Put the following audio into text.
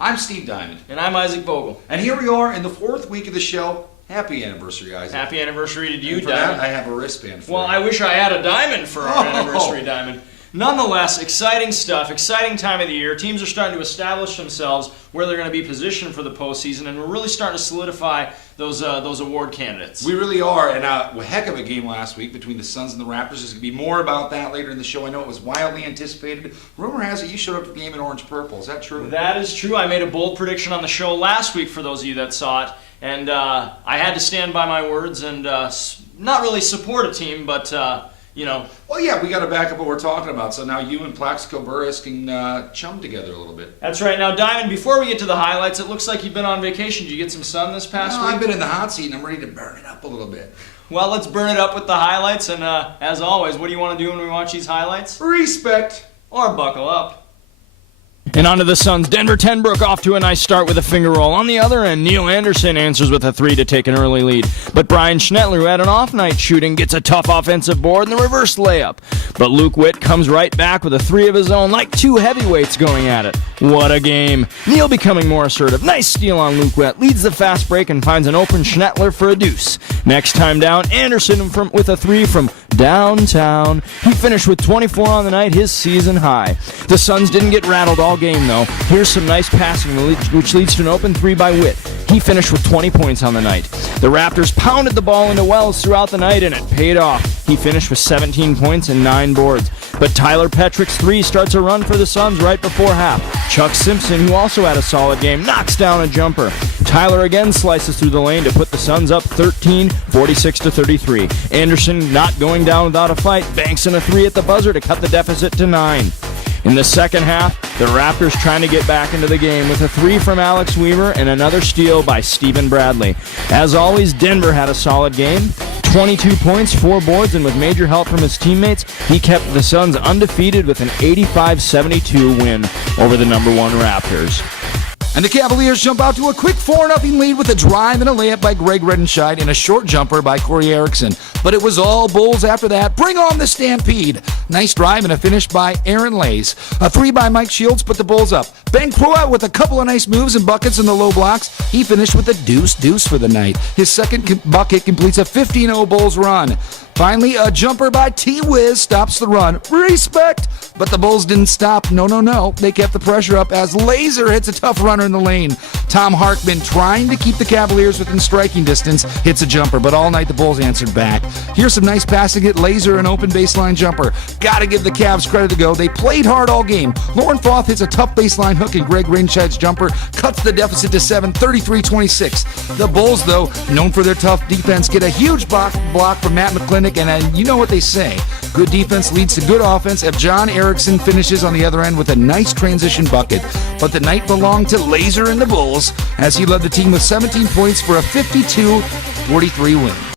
I'm Steve Diamond. And I'm Isaac Vogel. And here we are in the 4th week of the show. Happy anniversary, Isaac. Happy anniversary to you, and for Diamond. that, I have a wristband for Well, you. I wish I had a diamond for our anniversary, Diamond. Nonetheless, exciting stuff, exciting time of the year. Teams are starting to establish themselves where they're going to be positioned for the postseason, and we're really starting to solidify those award candidates. We really are, and a heck of a game last week between the Suns and the Raptors. There's going to be more about that later in the show. I know it was wildly anticipated. Rumor has it you showed up to the game in orange-purple. Is that true? That is true. I made a bold prediction on the show last week for those of you that saw it, and I had to stand by my words and not really support a team, but... Well, yeah, we got to back up what we're talking about. So now you and Plaxico Burress can chum together a little bit. That's right. Now, Diamond, before we get to the highlights, it looks like you've been on vacation. Did you get some sun this past week? I've been in the hot seat, and I'm ready to burn it up a little bit. Well, let's burn it up with the highlights. And as always, what do you want to do when we watch these highlights? Respect. Or buckle up. And on to the Suns. Denver Tenbrook off to a nice start with a finger roll. On the other end, Neil Anderson answers with a 3 to take an early lead. But Brian Schnettler, who had an off-night shooting, gets a tough offensive board and the reverse layup. But Luke Witt comes right back with a 3 of his own, like two heavyweights going at it. What a game. Neil becoming more assertive. Nice steal on Luke Witt. Leads the fast break and finds an open Schnettler for a deuce. Next time down, Anderson with a 3 from downtown. He finished with 24 on the night, his season high. The Suns didn't get rattled all game, though. Here's some nice passing, which leads to an open 3 by Witt. He finished with 20 points on the night. The Raptors pounded the ball into Wells throughout the night, and it paid off. He finished with 17 points and 9 boards. But Tyler Petrick's 3 starts a run for the Suns right before half. Chuck Simpson, who also had a solid game, knocks down a jumper. Tyler again slices through the lane to put the Suns up 13, 46-33. Anderson, not going down without a fight, banks in a 3 at the buzzer to cut the deficit to 9. In the second half, the Raptors trying to get back into the game with a 3 from Alex Weaver and another steal by Stephen Bradley. As always, Denver had a solid game. 22 points, 4 boards, and with major help from his teammates, he kept the Suns undefeated with an 85-72 win over the number 1 Raptors. And the Cavaliers jump out to a quick 4-0 lead with a drive and a layup by Greg Redenscheid and a short jumper by Corey Erickson. But it was all Bulls after that. Bring on the Stampede. Nice drive and a finish by Aaron Lays. A 3 by Mike Shields put the Bulls up. Ben Pruitt with a couple of nice moves and buckets in the low blocks. He finished with a deuce for the night. His second bucket completes a 15-0 Bulls run. Finally, a jumper by T-Wiz stops the run. Respect! But the Bulls didn't stop. No. They kept the pressure up as Laser hits a tough runner in the lane. Tom Harkman, trying to keep the Cavaliers within striking distance, hits a jumper, but all night the Bulls answered back. Here's some nice passing at Laser, an open baseline jumper. Gotta give the Cavs credit to go. They played hard all game. Lauren Foth hits a tough baseline hook, and Greg Redenscheid's jumper cuts the deficit to 7, 33-26. The Bulls, though, known for their tough defense, get a huge block from Matt McClintock. And you know what they say. Good defense leads to good offense if John Erickson finishes on the other end with a nice transition bucket. But the night belonged to Laser and the Bulls as he led the team with 17 points for a 52-43 win.